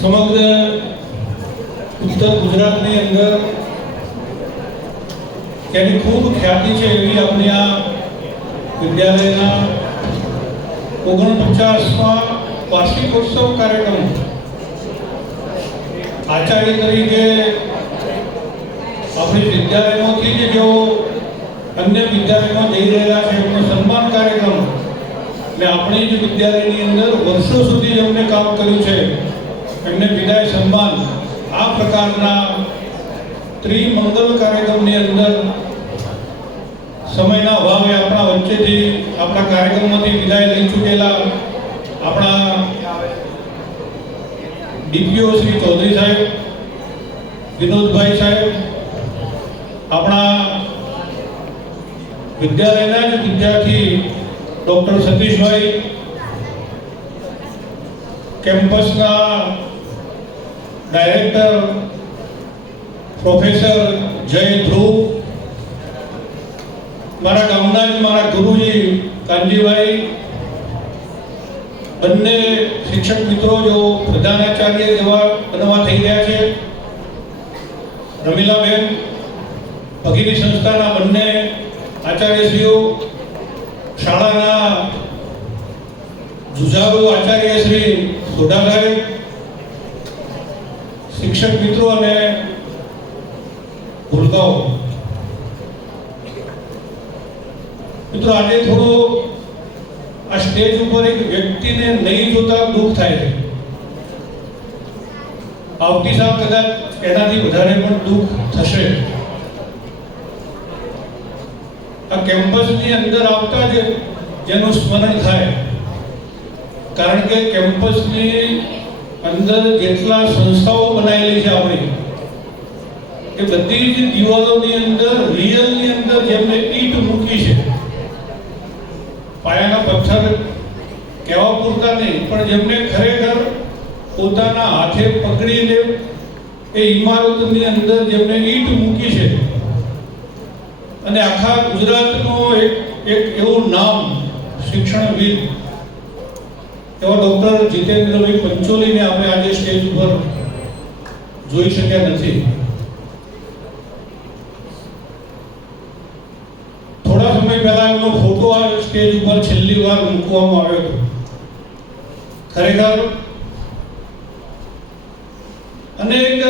સમગ્ર ઉત્તર ગુજરાતની અંદર તેની ખૂબ ખ્યાતિ છે એવી આપણી આ વિદ્યાલયના 49મા વાર્ષિકોત્સવ કાર્યક્રમ આચાર્ય તરીકે આપણી વિદ્યાલયમાંથી જે જેઓ અન્ય વિદ્યાલયમાં જઈ રહેલા છે એમનો સન્માન કાર્યક્રમ એટલે આપણી જ વિદ્યાલયની અંદર વર્ષો સુધી જેમને કામ કર્યું છે એમને વિદાય સન્માન આ પ્રકારના ત્રિમંગલ કાર્યક્રમની અંદર સમયના અભાવે આપણા વચ્ચેથી આપણા કાર્યક્રમમાંથી વિદાય લઈ ચૂકેલા આપણા ડીપીઓ શ્રી ચૌધરી સાહેબ, વિનોદભાઈ સાહેબ, આપણા વિદ્યાલયના જ વિદ્યાર્થી ડૉક્ટર સતીશભાઈ, કેમ્પસના ડાયરેક્ટર પ્રોફેસર જય ધ્રુવ, મારા ગામના જ મારા ગુરુજી કાનજીભાઈ, બંને શિક્ષક મિત્રો જો પ્રધાનાચાર્ય જેવા બનવા થઈ રહ્યા છે, રમીલાબેન, ભગીની સંસ્થાના બંને આચાર્યશ્રીઓ, શાળાના જુઝારુ આચાર્ય શ્રી સોઢા સાહેબ, શિક્ષક મિત્રો અને ભૂલકાઓ મિત્રો, આજે થોડો આ સ્ટેજ ઉપર એક વ્યક્તિને નહીં જોતા દુઃખ થાય છે. આવતી સાલ કદાચ એનાથી વધારે પણ દુઃખ થશે. આ કેમ્પસની અંદર આવતા જ જેનું સ્મરણ થાય, કારણ કે કેમ્પસની અંદર જેટલા સંસ્થાઓ બનાવેલી છે આપણી, એ બધી જ દિવાલોની અંદર રિયલની અંદર જેમને ઈંટ મૂકી છે, પાયાના પથ્થર કહેવા પૂરતા નહીં પણ જેમને ખરેખર પોતાના હાથે પકડીને એ ઇમારતની અંદર જેમને ઈંટ મૂકી છે, અને આખા ગુજરાતનું એક એવું નામ શિક્ષણવિદ એવા ડૉક્ટર જીતેન્દ્રભાઈ પંચોલીને આપણે આજે સ્ટેજ ઉપર જોઈ શક્યા નથી. થોડા સમય પહેલા એમનો ફોટો આ સ્ટેજ ઉપર છેલ્લી વાર મૂકવામાં આવ્યો હતો. ખરેખર અનેક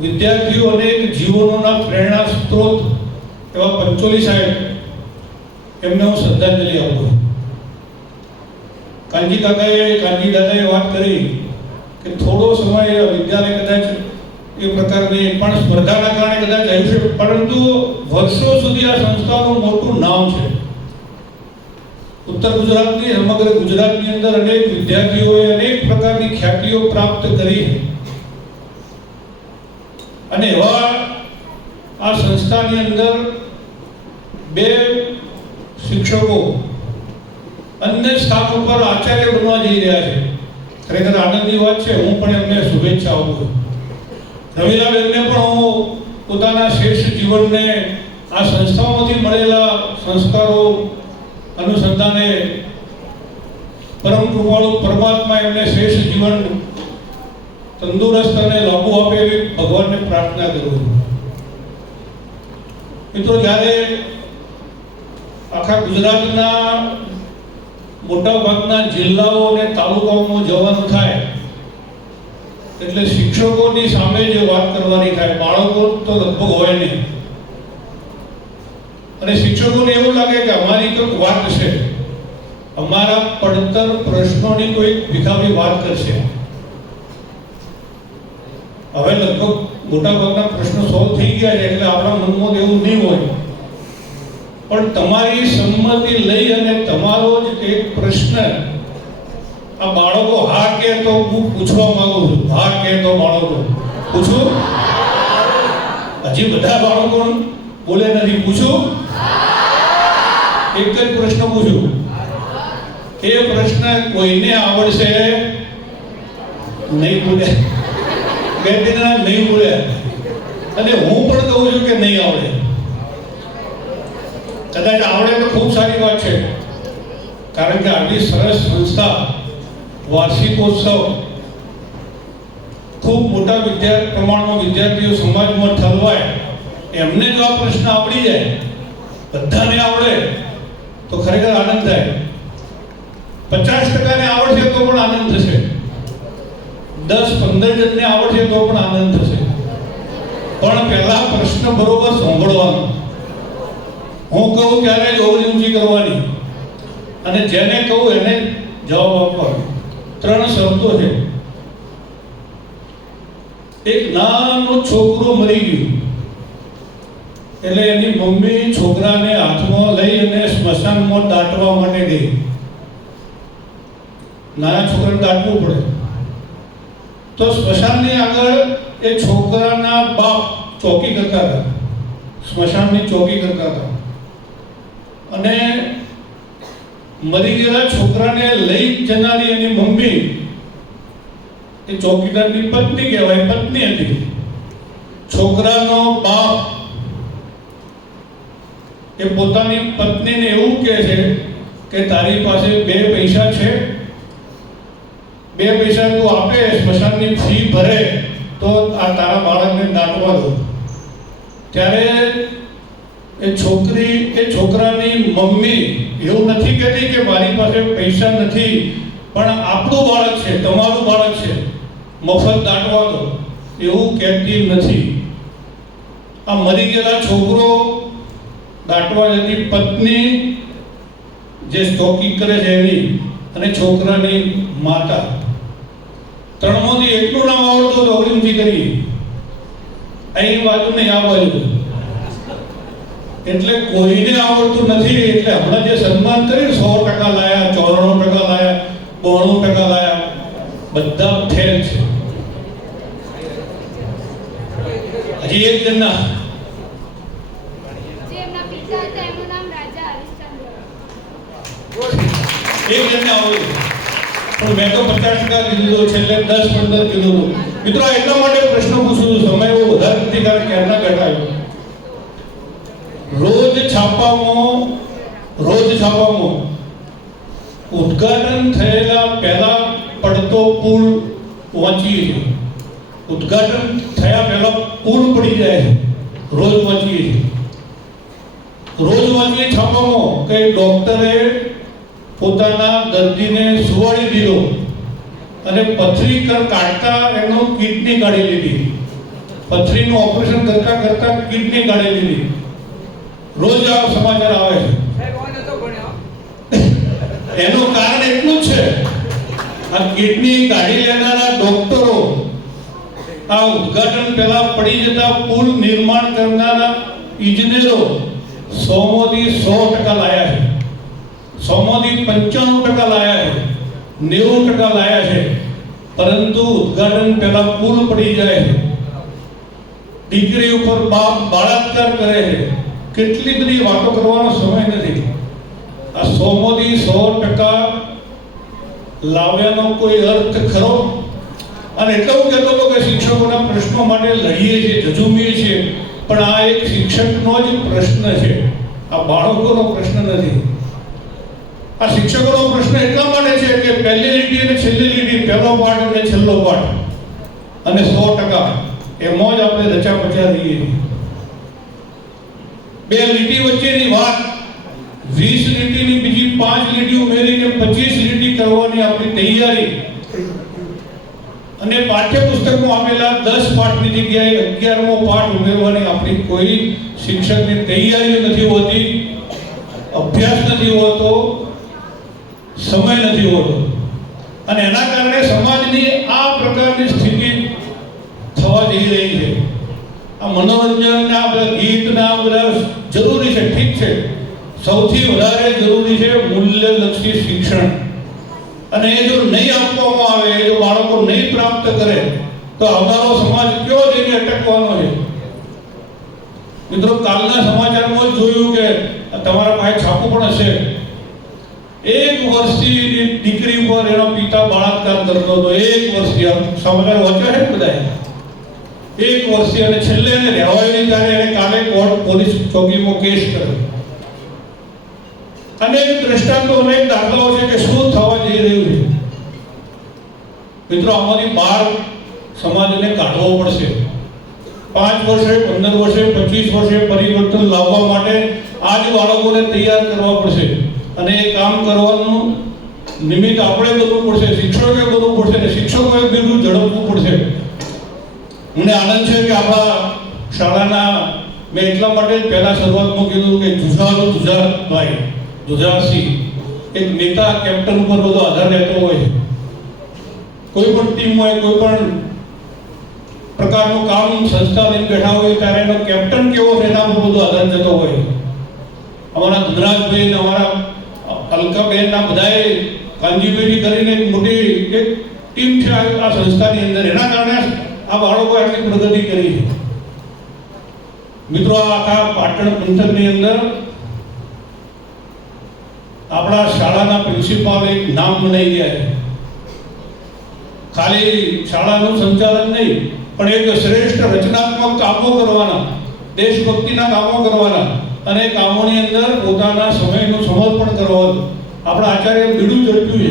વિદ્યાર્થીઓ, અનેક જીવનોના પ્રેરણા સ્ત્રોત એવા પંચોલી સાહેબ, એમને હું શ્રદ્ધાંજલિ આપું. કાનજી દાદાએ વાત કરી કે થોડો સમય વિદ્યાલય કદાચ એ પ્રકારની પણ સ્પર્ધાના કારણે કદાચ આવ્યું છે, પરંતુ વર્ષો સુધી આ સંસ્થાનું મોટું નામ છે. ઉત્તર ગુજરાતની, સમગ્ર ગુજરાતની અંદર અનેક વિદ્યાર્થીઓએ અનેક પ્રકારની ખ્યાતિઓ પ્રાપ્ત કરી, અને એવા આ સંસ્થાની અંદર બે શિક્ષકો અન્ય સ્થાન ઉપર આચાર્ય બનવા જઈ રહ્યા છે. ખરેખર આનંદની વાત છે. હું પણ એમને શુભેચ્છા આપું છું. રમીલાબેનને પણ હું પોતાના શ્રેષ્ઠ જીવનને આ સંસ્થાઓમાંથી મળેલા સંસ્કારો અનુસંધાને પરમ કૃપાળુ પરમાત્મા એમને શ્રેષ્ઠ જીવન તંદુરસ્ત અને લાંબુ આપે એવી ભગવાનને પ્રાર્થના કરું છું. મિત્રો, જ્યારે આખા ગુજરાતના મોટા ભાગના જિલ્લાઓ અને તાલુકાઓમાં જવાનું થાય એટલે શિક્ષકોની સામે જે વાત કરવાની થાય, બાળકો તો લગભગ હોય નહીં, અને શિક્ષકોને એવું લાગે કે અમારી કંઈક વાત છે, અમારા પડતર પ્રશ્નોની કોઈ વિખાવી વાત કરશે. હવે લગભગ મોટા ભાગના પ્રશ્નો સોલ્વ થઈ ગયા છે એટલે આપણા મનમાં એવું નહીં હોય, પણ તમારી સંમતિ લઈ અને તમારો જ એક પ્રશ્ન આ બાળકો હા કે તો હું પૂછવા માંગુ છું. હા કે તો બાળકો પૂછું? હજી બધા બાળકો બોલે નથી. પૂછું? એક જ પ્રશ્ન પૂછું. એ પ્રશ્ન કોઈને આવડશે નહીં? બોલે બે દિનના નહીં બોલે, અને હું પણ કહું છું કે નહીં આવડે. કદાચ આવડે તો ખૂબ સારી વાત છે, કારણ કે આટલી સરસ સંસ્થા વાર્ષિકોત્સવ ખૂબ મોટા પ્રમાણમાં વિદ્યાર્થીઓ સમાજમાં ઠલવાય, એમને જો આ પ્રશ્ન આવડી જાય, બધાને આવડે તો ખરેખર આનંદ થાય. 50% ને આવડશે તો પણ આનંદ થશે, 10-15 જણને આવડશે તો પણ આનંદ થશે. પણ પહેલા પ્રશ્ન બરોબર સાંભળવાનો, હું કહું ત્યારે જ ઓવરી ઊંચી કરવાની, અને જેને કહું એને જવાબ આપવાનો. 3 શબ્દો છે. એક નાનું છોકરું મરી ગયું એટલે એની મમ્મી છોકરાને હાથમાં લઈ અને સ્મશાનમાં દાટવા માટે ગઈ. નાના છોકરાને દાટવું પડે તો સ્મશાનની આગળ એ છોકરાના બાપ ચોકી કરતા હતા, સ્મશાનની ચોકી કરતા હતા. અને મરી ગયેલા છોકરાને લઈ જનારી એની મમ્મી એ ચોકીદારની પત્ની કહેવાય, પત્ની હતી. છોકરાનો બાપ એ પોતાની પત્નીને એવું કહે છે કે તારી પાસે 2 પૈસા છે, 2 પૈસા તું આપે, સ્મશાનની ફી ભરે તો આ તારા બાળકને દાટવા દો. ત્યારે એ છોકરાની મમ્મી એવું નથી કહેતી કે મારી પાસે પૈસા નથી, પણ આપણું બાળક છે, તમારું બાળક છે, મફત દાટવા દો, એવું કહેતી નથી. આ મરી ગયેલા છોકરો, દાટવા જતી પત્ની જે ચોકી કરે છે એની, અને છોકરાની માતા, 3 માંથી એટલું નામ આવડતું તો અવરિંચી કરી અહીં બાજુ નહીં આ બાજુ. એટલે કોઈને આવડતું નથી, એટલે હમણાં જે સન્માન કર્યું 100% લાયા, 94% લાયા, 92% લાયા, બધા ફેલ છે. હજી એક જણના એક જણને આવડ્યું, પણ મેં તો 50% કીધું, છેલ્લે 10-15 કીધું. મિત્રો એટલા માટે પ્રશ્ન પૂછું છું, સમય બહુ વધારે નથી કારણ ક્યારના ઘટાયો. રોજ છાપામાં ઉદ્ઘાટન થયેલા પહેલા પડતો પુલ વાંચીએ છીએ, ઉદ્ઘાટન થયા પહેલા પુલ પડી જાય છે, રોજ વાંચીએ છીએ. રોજ વાંચીએ છાપામાં કે ડોક્ટરે પોતાના દર્દીને સુવાડી દીધો અને પથરી કાઢતા એનો કિડની કાઢી લીધી, પથરીનું ઓપરેશન કરતા કિડની કાઢી લીધી. રોજ આ સમાચાર આવે છે. એનું કારણ એટલું જ છે, આ કિડની કાઢી લેનારા ડોક્ટરો, આ ઉદ્ઘાટન પહેલા પડી જતા પુલ નિર્માણ કરનારા ઇજનેરો 100માંથી 100% લાયા છે, 100માંથી 95% લાયા છે, 90% લાયા છે. પરંતુ ઉદ્ઘાટન પહેલા પુલ પડી જાય છે, દીકરી ઉપર બાપ બળાત્કાર કરે છે, કેટલી બધી વાતો કરવાનો સમય નથી. આ 100માંથી 100% લાવ્યાનો કોઈ અર્થ ખરો? અને એટલે હું કહેતો હતો કે શિક્ષકોના પ્રશ્નો માટે લડીએ છીએ, ઝઝૂમીએ છીએ, પણ આ એક શિક્ષકનો જ પ્રશ્ન છે, આ બાળકોનો પ્રશ્ન નથી. આ શિક્ષકોનો પ્રશ્ન એટલા માટે છે કે પહેલી લીટી અને છેલ્લી લીટી, પહેલો પાઠ અને છેલ્લો પાઠ, અને 100% એમાં જ આપણે રચા પચા રહીએ છીએ. 2 લીટી વચ્ચેની વાત 20 લીટીની બીજી 5 લીટી ઉમેરીને 25 લીટી કરવાની આપણી તૈયારી, અને પાઠ્યપુસ્તકમાં આપેલા 10 પાઠની જગ્યાએ 11મો પાઠ ઉમેરવાની આપણી કોઈ શિક્ષકની તૈયારી નથી હોતી, અભ્યાસ નથી હોતો, સમય નથી હોતો. અને એના કારણે સમાજની આ પ્રકારની સ્થિતિ થવા જઈ રહી છે. આ મનોરંજન, આ બધા ગીત, આ બધા જરૂરી છે, ઠીક છે, સૌથી વધારે જરૂરી છે મૂલ્યલક્ષી શિક્ષણ. અને એ જો નહીં આપવામાં આવે, જો બાળકો નહીં પ્રાપ્ત કરે તો આવનારો સમાજ કયો જઈને અટકવાનો છે? મિત્રો કાલના સમાચારમાં જોયું કે તમારા પાસે છાપું પણ હશે, 1 વર્ષની દીકરી ઉપર એનો પિતા બળાત્કાર કરતો હતો. 1 વર્ષથી સમાચાર વાંચ્યા છે બધાએ? 1 વર્ષથી, અને છેલ્લે એને રહેવાય નહીં ત્યારે એને કાલે કોર્ટ પોલીસ ચોકીમાં કેસ કર્યો. અનેક દ્રષ્ટાંતો, અનેક દાખલાઓ છે કે શું થવા જઈ રહ્યું છે. મિત્રો આમાંથી બહાર સમાજને કાઢવો પડશે. 5 વર્ષે, 15 વર્ષે, 25 વર્ષે પરિવર્તન લાવવા માટે આજ બાળકોને તૈયાર કરવા પડશે. અને એ કામ કરવાનું નિમિત્ત આપણે કરવું પડશે, શિક્ષકોએ કરવું પડશે અને શિક્ષકોએ બીજું ઝડપવું પડશે. મને આનંદ છે કે આપણા શાળાના મેં એટલા માટે જ પહેલા શરૂઆતમાં કીધું કે જુઝારભાઈ જુઝારસિંહ એક નેતા કેપ્ટન ઉપર બધો આધાર રહેતો હોય. કોઈ પણ ટીમ હોય, કોઈ પણ પ્રકારનું કામ સંસ્થા લઈને બેઠા હોય ત્યારે એનો કેપ્ટન કેવો છે એના પર બધો આધાર જતો હોય. અમારા ધનરાજભાઈ ને અમારા અલકાબેન ના બધાએ કાંજીભાઈ કરીને એક મોટી એક ટીમ છે આ સંસ્થાની અંદર. એના કારણે આ બાળકો આટલી પ્રગતિ કરી છે. મિત્રો, આખા પાટણ પંથકની અંદર આપણા શાળાના પ્રિન્સિપાલ એક નામ બનાવી ગયા છે. ખાલી શાળાનું સંચાલન નહીં, પણ એક શ્રેષ્ઠ રચનાત્મક કામો કરવાના, દેશભક્તિના કામો કરવાના અને કામોની અંદર પોતાના સમયનું સમર્પણ કરવાનું આપણા આચાર્ય બીડું ઝડપ્યું છે.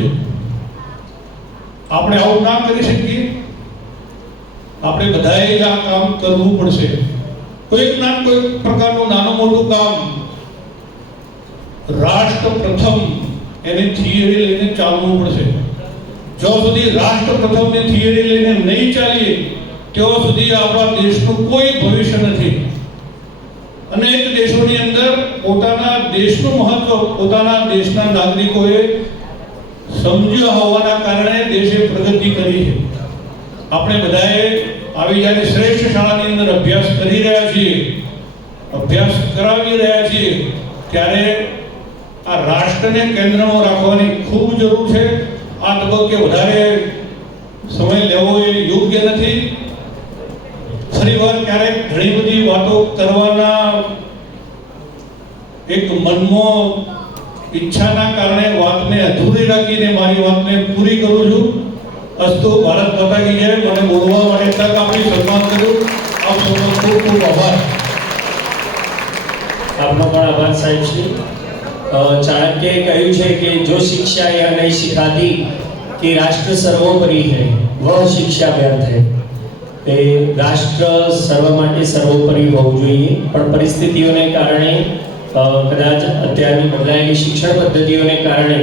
આપણે આવું ના કરી શકીએ. આપણે બધાએ આ કામ કરવું પડશે. કોઈ પ્રકારનું નાનું મોટું કામ રાષ્ટ્ર પ્રથમ એની થિયરી લઈને ચાલવું પડશે. જ્યાં સુધી રાષ્ટ્ર પ્રથમની થિયરી લઈને નહીં ચાલીએ ત્યાં સુધી આપણા દેશનું કોઈ ભવિષ્ય નથી. અનેક દેશોની અંદર પોતાના દેશનું મહત્વ પોતાના દેશના નાગરિકોએ સમજ્યા હોવાના કારણે દેશે પ્રગતિ કરી છે. આપણે બધાએ આવી જ્યારે શ્રેષ્ઠ શાળાની અંદર અભ્યાસ કરી રહ્યા છીએ, અભ્યાસ કરાવી રહ્યા છીએ, ત્યારે આ રાષ્ટ્રને કેન્દ્રમાં રાખવાની ખૂબ જરૂર છે. આ તબક્કે વધારે સમય લેવો એ યોગ્ય નથી. ફરીવાર ક્યારેક ઘણી બધી વાતો કરવાના એક મનમાં ઈચ્છાના કારણે વાતને અધૂરી રાખીને મારી વાતને પૂરી કરું છું. અસ્તુ ભારત માતા કી જય. મને બોલવા માટે તક આપણી, સન્માન કર્યું. આપ સૌનો ખૂબ ખૂબ આભાર. આપનો પણ આભાર સાહેબ શ્રી. चाणक्य कहूँ है कि जो शिक्षा यह नहीं सिखाती कि राष्ट्र सर्वोपरि है वह शिक्षा व्यर्थ है. એ રાષ્ટ્ર સર્વ માટે સર્વોપરી હોવું જોઈએ, પણ પરિસ્થિતિઓને કારણે કદાચ અત્યારની બદલાયેલી શિક્ષણ પદ્ધતિઓને કારણે